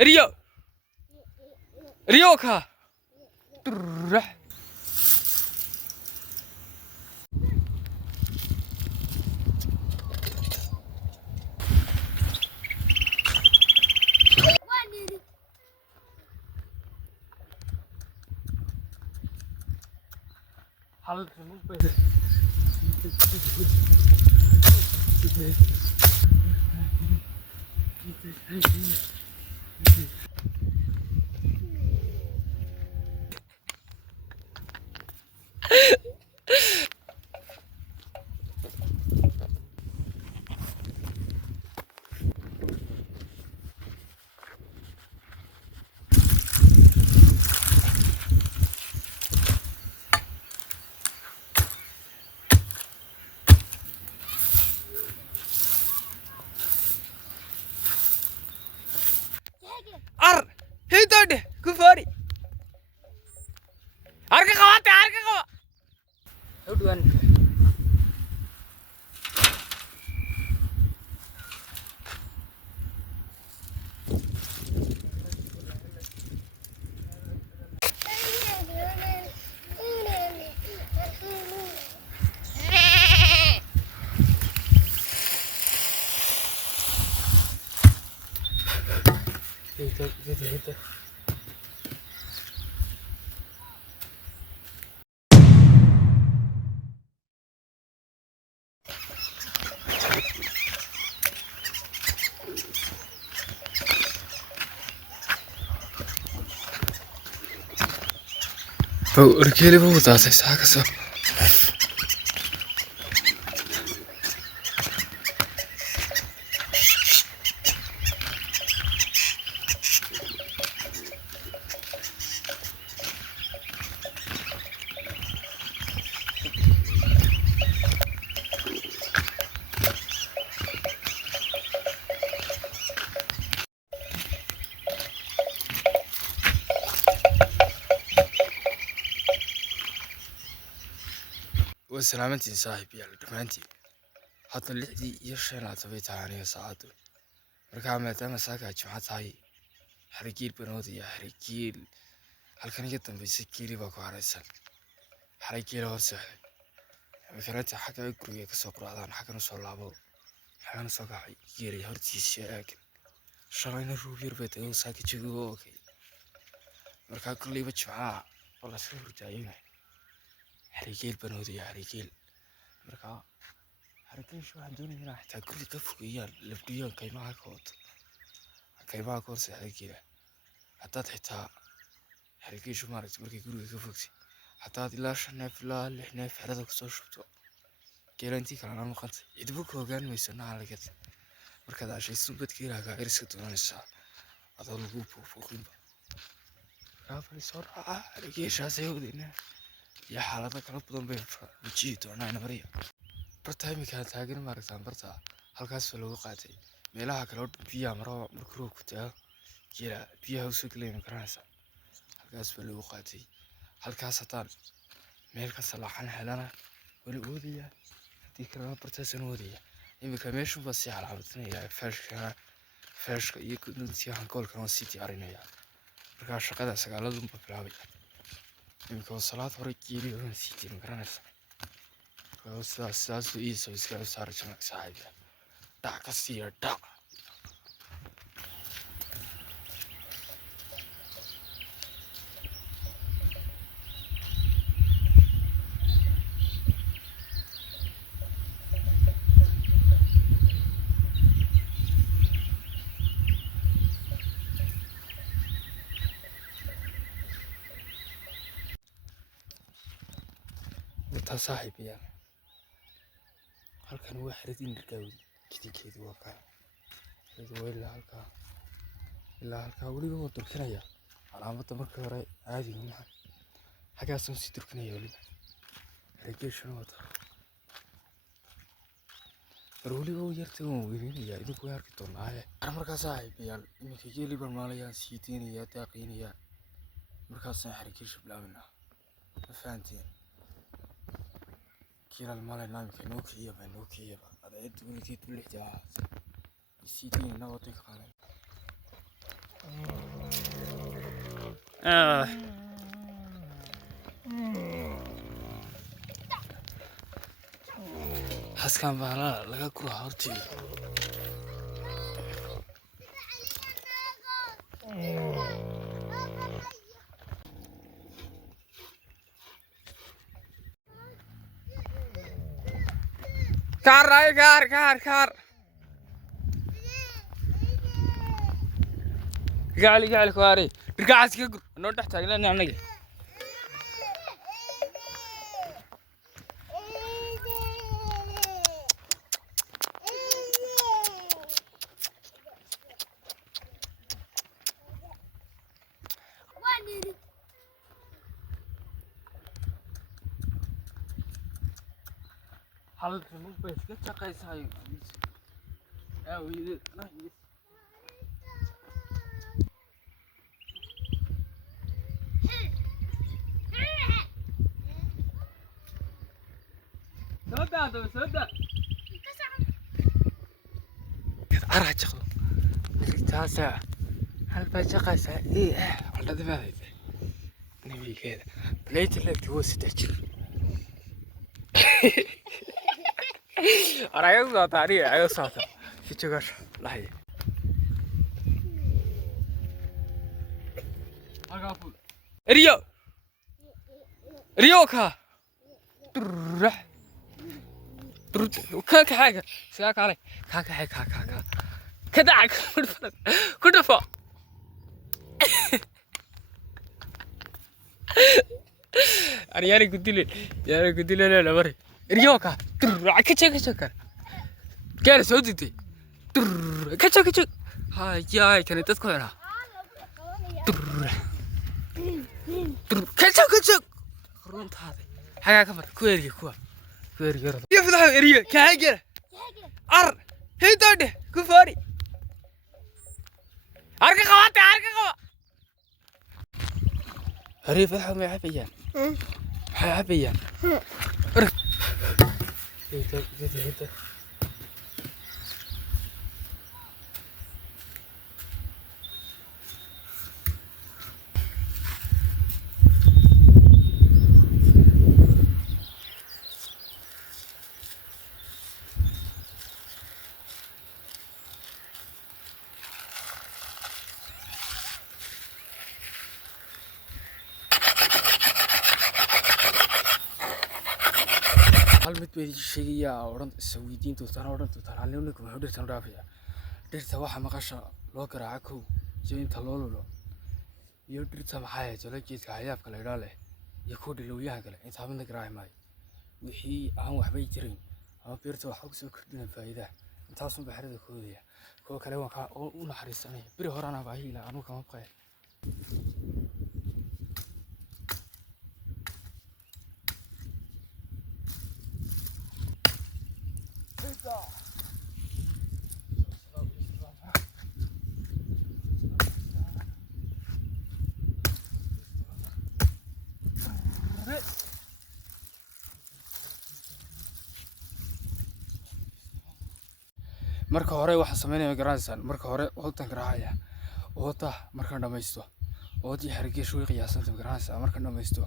ريو ريوكا ترح ار هيدود كفاري اركا خواتي اركا خوا هودوان هيدا ركيلي بوطاسي ساكسو وسلامتي صاحبي يا دمانتي حتى اللي يشين لا تبي تعاني ساعات مركا متى مساكا جمعت هاي حركيل بنودي يا حركيل هل كان جدا بيسكيلي باكو عريسان حركيل هرسه مكانتي حكا يقرو كسوق رادان حكا نسول لابو حكا نسوق يجيري هرتي شاك شراين الروبير بيتو ساكي جيغو اوكي مركا كلي بجمعا والله سور جايين حركيل بنودي يا حركيل مركا حركيل شو عندوني هنا حتى كل كفويان لبديان كيما كيما كورس حركيل حتى حتى حركيل شو مارت مركي كل كفوكسي حتى لا شنف لا لحنا في حرده كسو شفتو كيرانتي كلام مقنت يدبوك هوغان ميسنا على كده مركا عشان سنبت كيرا كايرس كتونان الساعة أضل غوبو فوقين كافري سرعة حركيل شاسي ودينا يا حالة كلام بدون بجيتو أنا مريا برتايمي كانت تاجر ماركتان برتا halkaas lagu qaatay meelaha kale oo biyaha markuu ku taa jira biyaha u soo galay makaraysa halkaas lagu qaatay halkaas hataan meel ka salaaxan helana wali oodiya hadii kala bartaasan oodiya imika meeshu bas si calaamadeynaya fashka iyo kuduntiya hankoolka oo si diyaarinaya marka shaqada sagaaladu ma bilaabay imika salaad hore jiiri oo si jirin makaraysa saas iyo soo iska saar saaxiib داك السير دا انت صاحبي يعني هل كان واحد يدين كذي وقع إلا هالكا ولي هو تركنايا علامة مركز راي عادي هم حاجة سمسي تركنايا ولي رجال شنو هذا رولي هو يرتون ويرين يا إذا كوي هركتون معايا أنا مركز صاحب يا المكيجي اللي برماليا سيتين يا تاقين يا مركز صاحب رجال بلا منها فهمتين كيرا المال نايم كنوكي يا هذا يدو اللي تيتو اللي جاهز سيتين نوتك قانون حسكان بحلا لغا كرو هورتي كار راي كار قاعد كواري رجع اسكق نو تحت تاغنا انغي هل مو بس كتشقيساي ويدي سودا أراح شغل تاسع هل بشقيسا إيه ولا دفعت نبي كذا ليت اللي توسي تحجر أرايك صوتاري أرايك صوتا في تجار لا هي ريو كا تروح كاك حاجة سياك علي كاك حاجة كاك كدعك كدفع أرياني قلت لي لا بري ريوكا تروح كتشك كان سودتي كتشك هاي كانت تذكر أنا كتشك رونت هذا حاجة كبر كويري يفتح ريا كهاجر هي تودي كفاري أركا خواتي هري فتحوا ما يحبيان حيحبيان هيدا mid bay sheegaya oran Soomaaliyiintu tan oran Talyaanigu kuma xidhan dhaafaya dhirta waxa maqasha loo garaaca kow jeenta loo lulo iyo dhirta maxay jala jeedka hayaabka la ilaale iyo ku dhilowyaha kale inta midna garaacay maay wixii aan waxbay jirin ama beerta wax ugu soo kordhina faa'iida intaas oo baxrada koodaya kuwa kale waa u naxariisanay biri horana baahi ila anu kama qay marka hore waxa sameynaya garanaysan marka hore wadan garaacaya wada marka dhamaysto wadi xariga shooy qiyaasanta garanaysan marka dhamaysto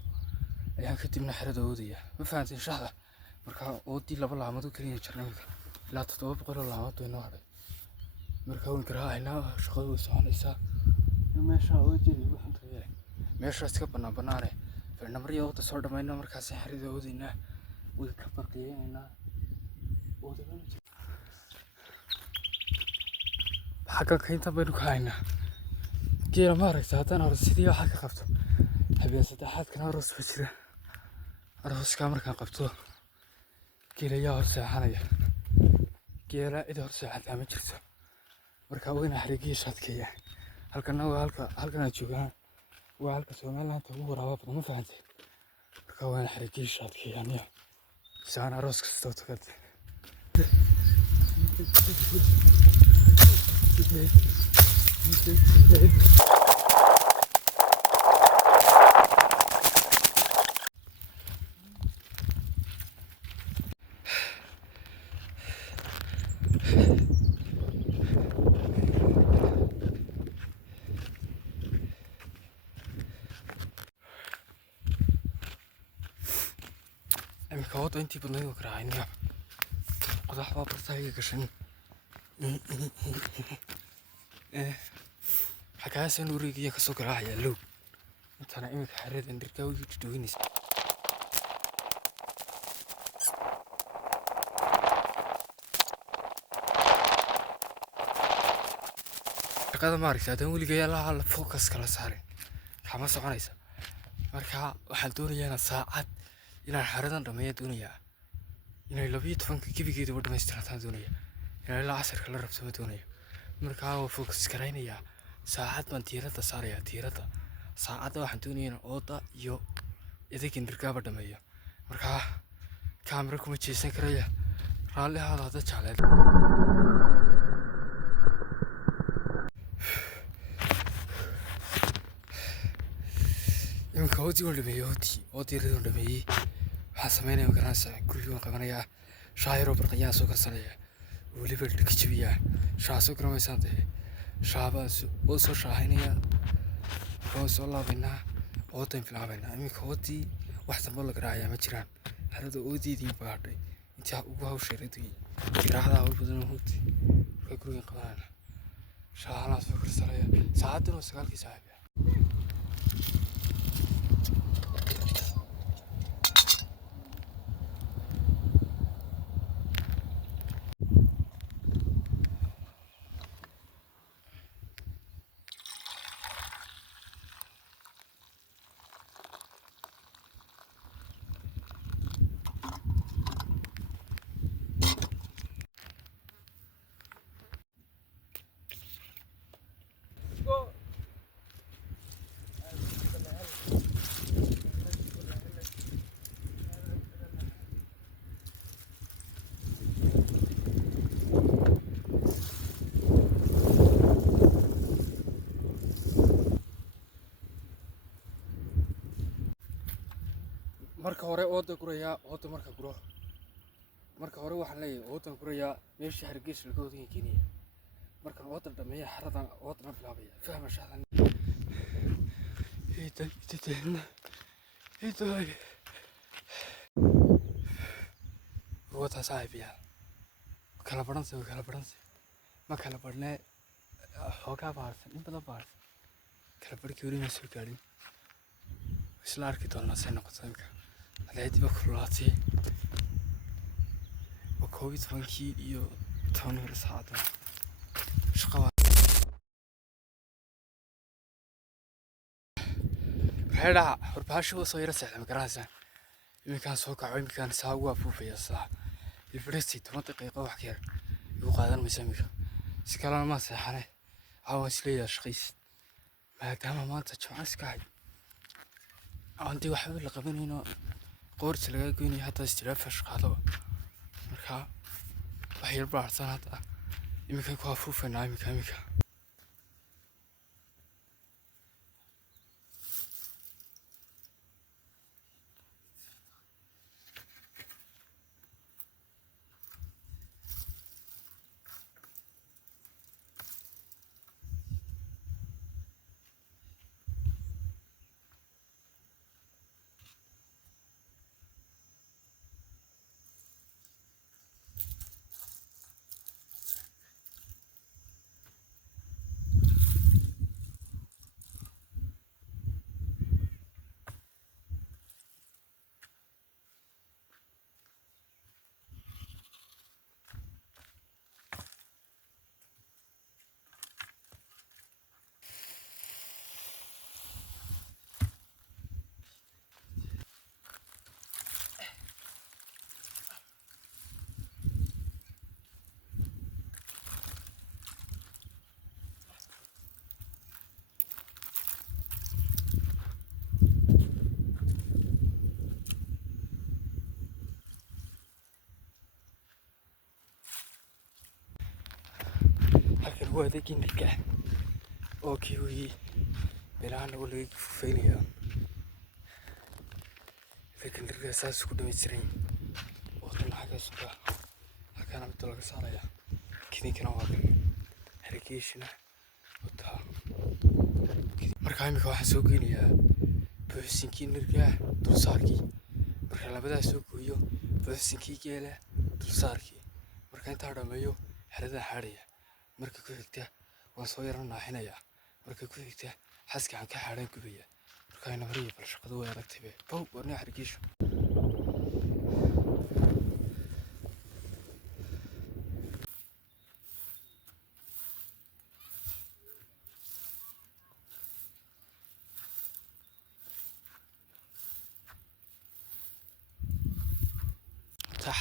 ayaan ka dibna xirada wadaya ma fahanteen shaxda marka wadi laba laamad kaliya jarnamada ilaa 700 laamad way noo haday marka uu garaacayna shaqadu soconaysa meesha wajidi waxaan tagay meesha iska banaanaane farnamariyo wada soo dhamayna markaas xirada wadayna way ka baqiyeenna wadada حقا كنت بينك هاينا كيرا مارك ساعتين أرسيدي وحاجة قبته هبي سداحات كنا أرس بشرة أرس كامر كان قبته كيرا يا أرسي حنايا كيرا إذا أرسي حتى ما جرته مركوين حريقي شاد كيا هالكنا نشوفها وهالك سومالا أنت هو روابط ما فهمتي مركوين حريقي شاد كيا يعني سان أرس كستوت كده iminka wadda intii badnayd oo garaacayniya qodax baa bartaaga gashan xagaasan wareegiya kasoo garaacaya low intana iminka xeradan dhirkaa wigi dhidhooynaysa shaqada maaragta haddaan weliga la focus kala saarin kama soconaysa marka waxaan doonayaa inaan saacad inaan xeradan dhameeya doonayaa inay 12 gebigeedaba dhammaystirtaan doonaya inay ilaa casarka la rabsamo doonaya markaa waa focus garaynayaa saacad baan tiirada saarayaa tiirada saacadda waxaan doonayaa in ooda iyo idagan dhirgaaba dhameeyo markaa kaamira kuma jeesan karaya raalli ahaada hadda jecleed iminka oodii waan dhameeyey oodii yaradii waan dhameeyey waxaan sameynaya magaranaysa gurigii waan qabanayaa shaayaroo barqayaan soo karsanaya weliba dhirka jabiyaa shaa soo garamaysaan dee shaabaan oo soo shaahaynayaa waan soo laabaynaa oodan bilaabaynaa iminka oodii wax dambo la garaacayaa ma jiraan xerada oodeedii baa hadhay intii ugu hawsheeradii garaacdaa hawl badan oo hugti markaa gurigan qabanayna shaahanaa soo karsanaya saacaddana waa 9 saaxiib marka hore ooda gurayaa ooda marka guro marka hore waxaan leeyahay oodan gurayaa meeshii hargeysa laga wadin keenaya markan oodan dhameeya xeradan oodana bilaabaya fahma shaadan ruwata saaxiibiya kala baranse ma kala barnee xoogaa baarsan in badan baarsan kala barkii weli ma soo gaadhin isla arki doonaa say noqoto imka hadaadiba kululaatay waa 12 iyo 10 saacada shaqa waxay warbaahishu soo yara seexday ma garanaysaa iminkaan soo kaco iminkaan saa ugu afuufaya saa ilbiristi 10 daqiiqo wax ka yar igu qaadan maysa iminka si kalena ma seexane caawa isleeyaa shaqays maadaama maanta jimca iska hay عندي واحد اللي قبلني هنا قرص اللي قايقوني حتى استلافها شقالة مركا وحي 4 سنة يمكن كوافو في النعيم كاميكا هو ذاك النكاح اوكي وي بلان ولا فينيا لكن الرصاص كله متسرين وطن حاجه سوق كان بتلقى صاريا كذي كان واقع هركيشنا وتا markaa imika waxaan soo geynayaa boosinkii nirgaa dulsaarkii marka labadaas soo gooyo boosinkii geela dulsaarkii marka intaa dhameeyo xerada xaadhaya marka ku xigta waan soo yara naaxinayaa marka ku xigta xaska aan ka xaadhan gubaya marka ayna mariyo bal shaqadu way adagtay be bow warna xarkiisha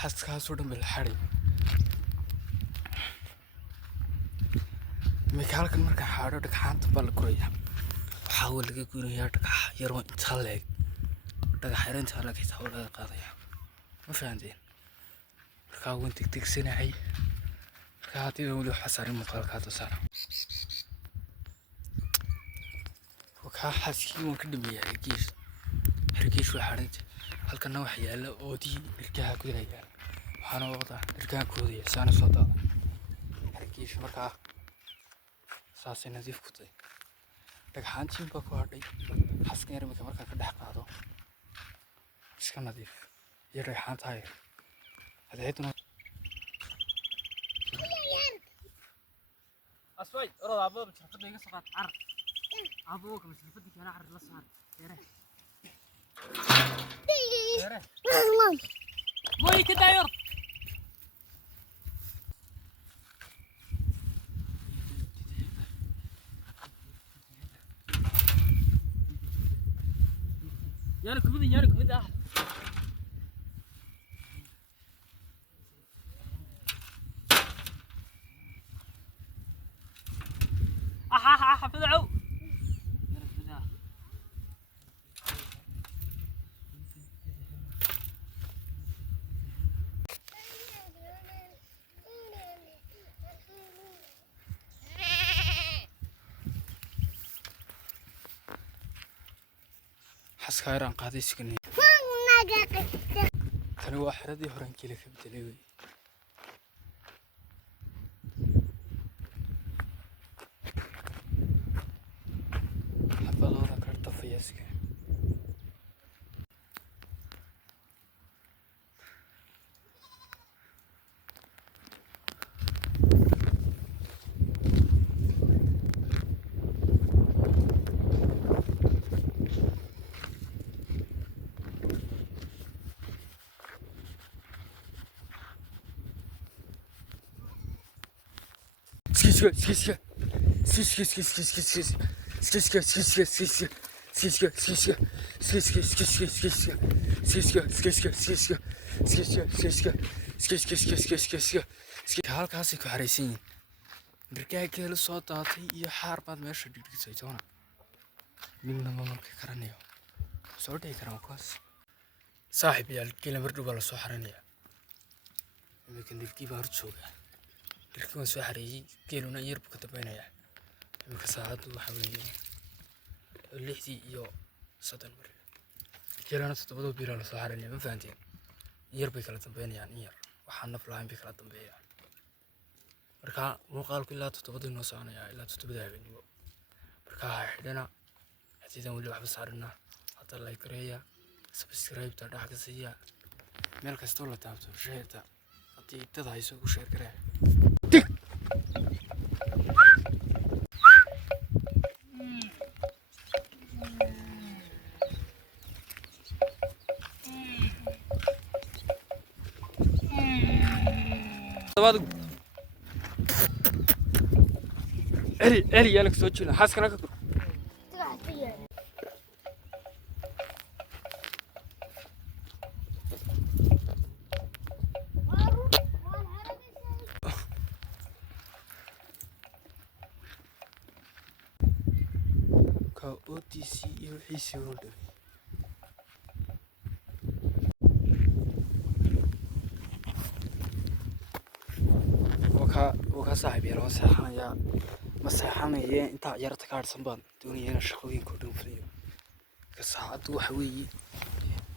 xaskaasoo dhan la xaday marka halkan marka xaadho dhagxaanta baa la guraya waxaa waa laga gurayaa dhagax yaroo inta leeg dhagax yar inta leeg xitaa waa laga qaadaya ma fahanteen markaa waan degdegsanahay markaa haddii weli waxaa saaran muuqaalka hadda saara wakaa xaskii waan ka dhameeyaa hargeysh waa xadhanta halkana waxa yaala oodii dhirkaha gudaha yaala waxaana waqda dhirkaha koodaya saana soo daada hargeysh markaa saasay nadiif ku tahay dhagxaantiin baa ku hadhay xaskan yar iminka markaan ka dhex qaado iska nadiif iyo dhagxaantaa yar hadeeduna asway orod aabooda shirfadda iga soo qaad carar aabooga ma shirfadda keena carar la saar deere موي كده يرد يارك بدي اح فدعوا xaskaaran qaaday signay tani waa xeradii horan kale ka bedelay way xabadooda karta fayaaska halkaasay ku xaraysan yihiin dhirkaa geela soo daatay iyo xaar baad meesha dhigdhisay toona midna ma marka karanayo soo dhici karaan kuwaas saaxiib yaal geela mardhow baa lasoo xaranayaa iminka dhirkii baa hor jooga dhirkii waan soo xareeyey geeluna yar buu ka dambaynayaa iminka saacaddu waxaa weeye 6:30 mar geelana 7 biilaa lasoo xareynaya ma fahanteen yar bay kala dambeynayaan in yar waxaa naf lahayn bay kala dambeeyaan marka muuqaalku ilaa 7 inoo soconayaa ilaa 7 habeenimo marka xidhana hadiidan weli waxba saarina hadda like gareeya subscribe ta dhax ka siiya meel kastoo la taabto sheerta haddii dad hayso u sheer gareeya علي أنا كسوتش له حاسك أنا كبر كأوتيسي يوحيسي ولد وكا صاحبي لو ساحنيا مساحنيا انت يرت كارسن بان دنيا شقوين كودن فليو كساعد waxa weeye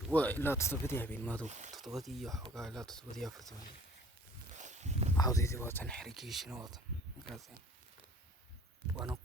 waa ilaa 7 habeen maado 7 iyo xogaa ilaa 7 iyo 4 عاوديدي واتن حركيشنا واتن وانا